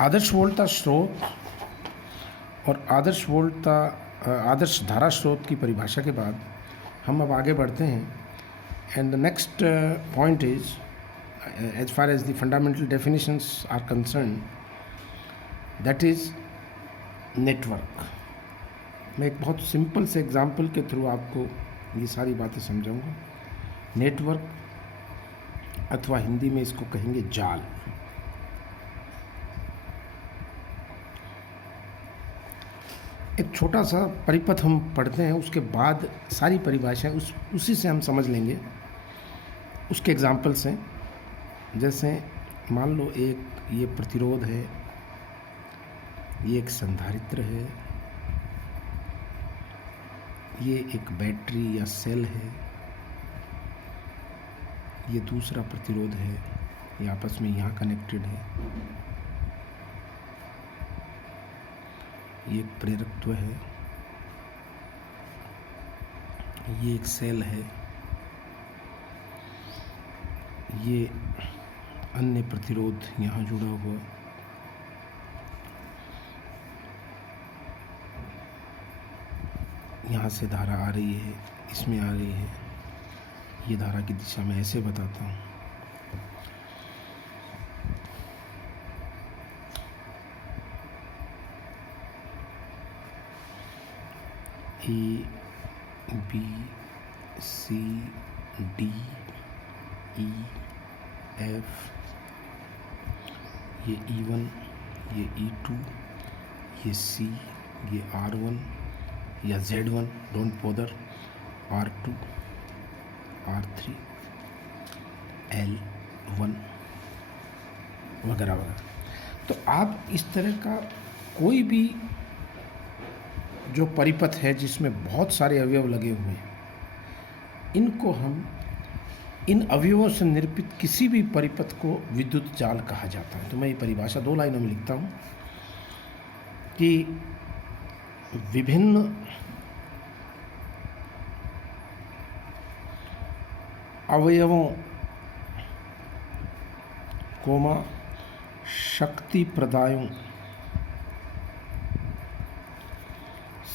आदर्श वोल्टा स्रोत और आदर्श धारा स्रोत की परिभाषा के बाद हम अब आगे बढ़ते हैं। And the next point is as far as the fundamental definitions are concern, that is network. मैं एक बहुत सिंपल से एग्जांपल के थ्रू आपको ये सारी बातें समझाऊंगा। नेटवर्क अथवा हिंदी में इसको कहेंगे जाल। एक छोटा सा परिपथ हम पढ़ते हैं, उसके बाद सारी परिभाषाएं उसी से हम समझ लेंगे, उसके एग्जाम्पल से। जैसे मान लो एक ये प्रतिरोध है, ये एक संधारित्र है, ये एक बैटरी या सेल है, ये दूसरा प्रतिरोध है, ये आपस में यहाँ कनेक्टेड है, ये एक प्रेरकत्व है, ये एक सेल है, ये अन्य प्रतिरोध यहाँ जुड़ा हुआ, यहाँ से धारा आ रही है, इसमें आ रही है। ये धारा की दिशा मैं ऐसे बताता हूँ। A B C D E F, ये E1, ये E2, ये C, ये R1 या Z1, don't bother, R2, R3, L1 वगैरह वगैरह। तो आप इस तरह का कोई भी जो परिपथ है जिसमें बहुत सारे अवयव लगे हुए हैं, इनको हम इन अवयवों से निरूपित किसी भी परिपथ को विद्युत जाल कहा जाता है। तो मैं ये परिभाषा 2 लाइनों में लिखता हूँ कि विभिन्न अवयवों कोमा शक्ति प्रदायों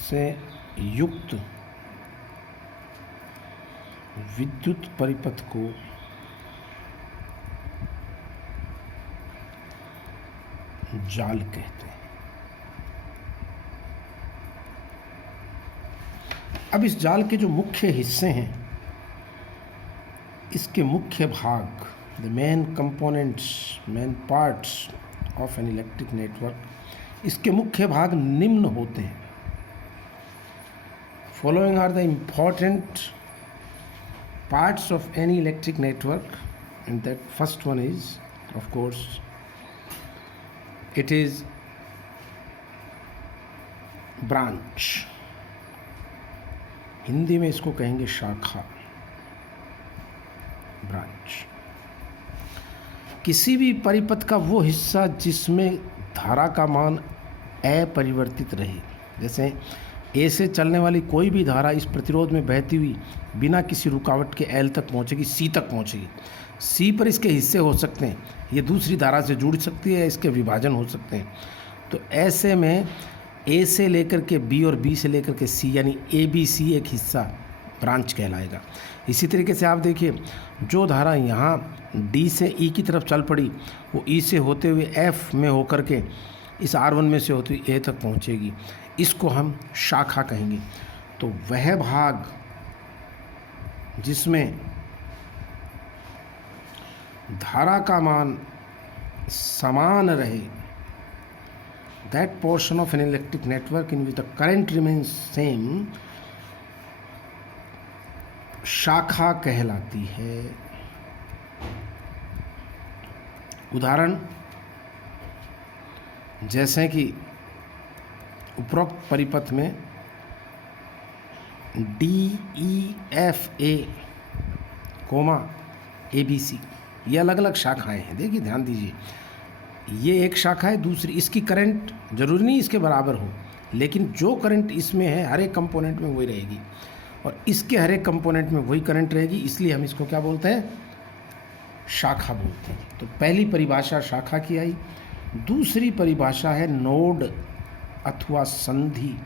से युक्त विद्युत परिपथ को जाल कहते हैं। अब इस जाल के जो मुख्य हिस्से हैं, इसके मुख्य भाग, the main components, main parts of an electric network, इसके मुख्य भाग निम्न होते हैं। Following are the important parts of any electric network, and that first one is, of course, it is branch। Hindi में इसको कहेंगे शाखा, ब्रांच। किसी भी परिपथ का वो हिस्सा जिसमें धारा का मान अपरिवर्तित रहे। जैसे ए से चलने वाली कोई भी धारा इस प्रतिरोध में बहती हुई बिना किसी रुकावट के एल तक पहुंचेगी, सी तक पहुंचेगी। सी पर इसके हिस्से हो सकते हैं, ये दूसरी धारा से जुड़ सकती है, इसके विभाजन हो सकते हैं। तो ऐसे में ए से लेकर के बी और बी से लेकर के सी, यानी ए बी सी एक हिस्सा ब्रांच कहलाएगा। इसी तरीके से आप देखिए, जो धारा यहाँ डी से ई की तरफ चल पड़ी, वो ई से होते हुए एफ में होकर के इस R1 में से होती हुई ए तक पहुँचेगी, इसको हम शाखा कहेंगे। तो वह भाग जिसमें धारा का मान समान रहे, that portion of an electric network in which the current remains same, शाखा कहलाती है। उदाहरण जैसे कि उपरोक्त परिपथ में DEFA कोमा ABC, ये अलग अलग शाखाएं हैं। देखिए, ध्यान दीजिए, ये एक शाखा है, दूसरी, इसकी करंट जरूरी नहीं इसके बराबर हो, लेकिन जो करंट इसमें है हर एक कंपोनेंट में वही रहेगी, और इसके हर एक कंपोनेंट में वही करंट रहेगी, इसलिए हम इसको क्या बोलते हैं? शाखा बोलते हैं। तो पहली परिभाषा शाखा की आई। दूसरी परिभाषा है नोड अथवा संधि।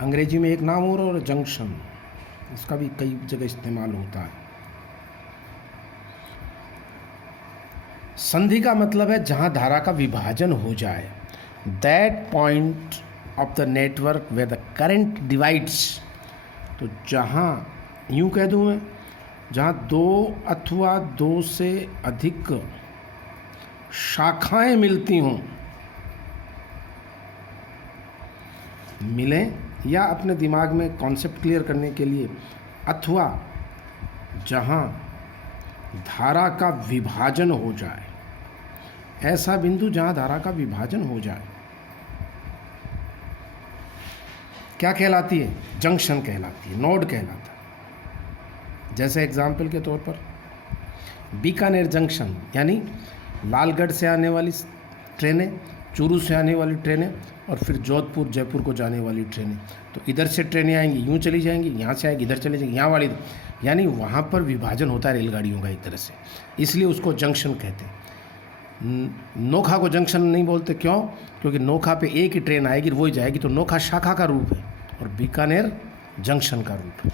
अंग्रेजी में एक नाम और जंक्शन, इसका भी कई जगह इस्तेमाल होता है। संधि का मतलब है जहां धारा का विभाजन हो जाए, that point of the network where the current divides. तो जहां, यूं कह दूं मैं, जहां दो अथवा दो से अधिक शाखाएं मिलती हों, मिलें, या अपने दिमाग में कॉन्सेप्ट क्लियर करने के लिए, अथवा जहां धारा का विभाजन हो जाए, ऐसा बिंदु जहां धारा का विभाजन हो जाए, क्या कहलाती है? जंक्शन कहलाती है, नोड कहलाता है। जैसे एग्जाम्पल के तौर पर बीकानेर जंक्शन, यानी लालगढ़ से आने वाली ट्रेनें, चूरू से आने वाली ट्रेनें, और फिर जोधपुर जयपुर को जाने वाली ट्रेनें। तो इधर से ट्रेनें आएंगी, यूं चली जाएंगी, यहाँ से आएगी, इधर चली जाएंगी, यहाँ वाली, यानी वहाँ पर विभाजन होता है रेलगाड़ियों का एक तरह से, इसलिए उसको जंक्शन कहते हैं। नोखा को जंक्शन नहीं बोलते, क्यों? क्योंकि नोखा पे एक ही ट्रेन आएगी, वही जाएगी, तो नोखा शाखा का रूप है और बीकानेर जंक्शन का रूप है।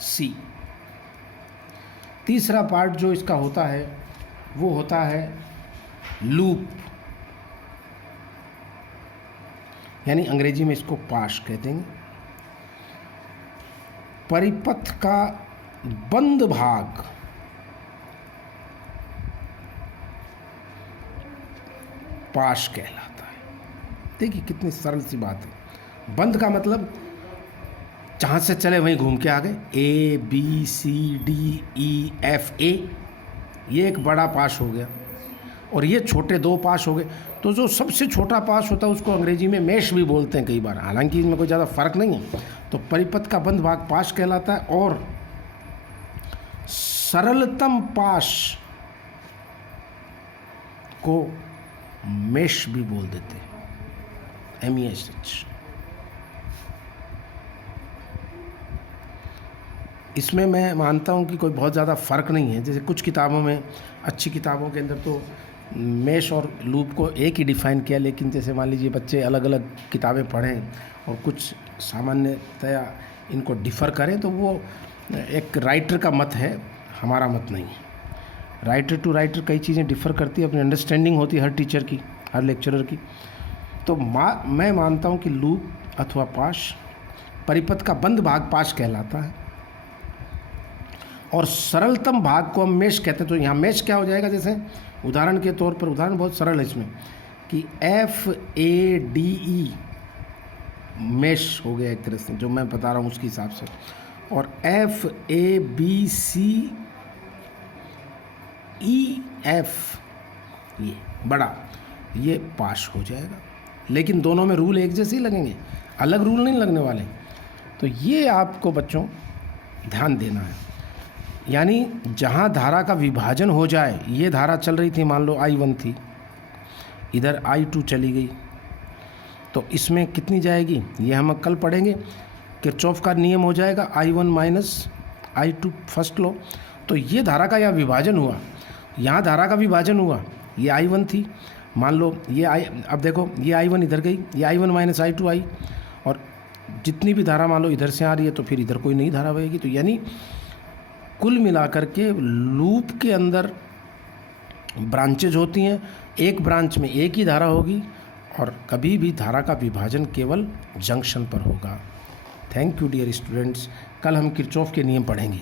सी, तीसरा पार्ट जो इसका होता है वो होता है लूप, यानी अंग्रेजी में इसको पाश कहते हैं। परिपथ का बंद भाग पाश कहलाता है। देखिए कितनी सरल सी बात है। बंद का मतलब जहाँ से चले वहीं घूम के आ गए, A B C D E F A, ये एक बड़ा पाश हो गया, और ये छोटे दो पाश हो गए। तो जो सबसे छोटा पाश होता है उसको अंग्रेजी में मेश भी बोलते हैं कई बार, हालांकि इसमें कोई ज़्यादा फर्क नहीं है। तो परिपथ का बंद भाग पाश कहलाता है, और सरलतम पाश को मेश भी बोल देते हैं, MESH। इसमें मैं मानता हूँ कि कोई बहुत ज़्यादा फ़र्क नहीं है। जैसे कुछ किताबों में, अच्छी किताबों के अंदर तो मेश और लूप को एक ही डिफ़ाइन किया, लेकिन जैसे मान लीजिए बच्चे अलग अलग किताबें पढ़ें और कुछ सामान्यतया इनको डिफ़र करें, तो वो एक राइटर का मत है, हमारा मत नहीं है। राइटर टू राइटर कई चीज़ें डिफ़र करती है, अपनी अंडरस्टैंडिंग होती है हर टीचर की, हर लेक्चरर की। तो मैं मानता हूँ कि लूप अथवा पाश परिपथ का बंद भाग पाश कहलाता है, और सरलतम भाग को हम मेश कहते हैं। तो यहाँ मेश क्या हो जाएगा? जैसे उदाहरण के तौर पर, उदाहरण बहुत सरल है इसमें, कि FADE मेश हो गया एक तरह से, जो मैं बता रहा हूँ उसके हिसाब से, और FABCEF ये बड़ा, ये पाश हो जाएगा। लेकिन दोनों में रूल एक जैसे ही लगेंगे, अलग रूल नहीं लगने वाले। तो ये आपको बच्चों ध्यान देना है। यानी जहाँ धारा का विभाजन हो जाए, ये धारा चल रही थी, मान लो I1 थी, इधर I2 चली गई, तो इसमें कितनी जाएगी ये हम कल पढ़ेंगे। किरचॉफ का नियम हो जाएगा I1 माइनस I2 फर्स्ट लो। तो ये धारा का यहाँ विभाजन हुआ, यहाँ धारा का विभाजन हुआ, ये I1 थी, मान लो ये अब देखो ये I1 इधर गई, ये I1 माइनस I2 आई, और जितनी भी धारा मान लो इधर से आ रही है, तो फिर इधर कोई नई धारा बहेगी। तो यानी कुल मिलाकर के लूप के अंदर ब्रांचेज होती हैं, एक ब्रांच में एक ही धारा होगी, और कभी भी धारा का विभाजन केवल जंक्शन पर होगा। थैंक यू डियर स्टूडेंट्स, कल हम किरचॉफ के नियम पढ़ेंगे।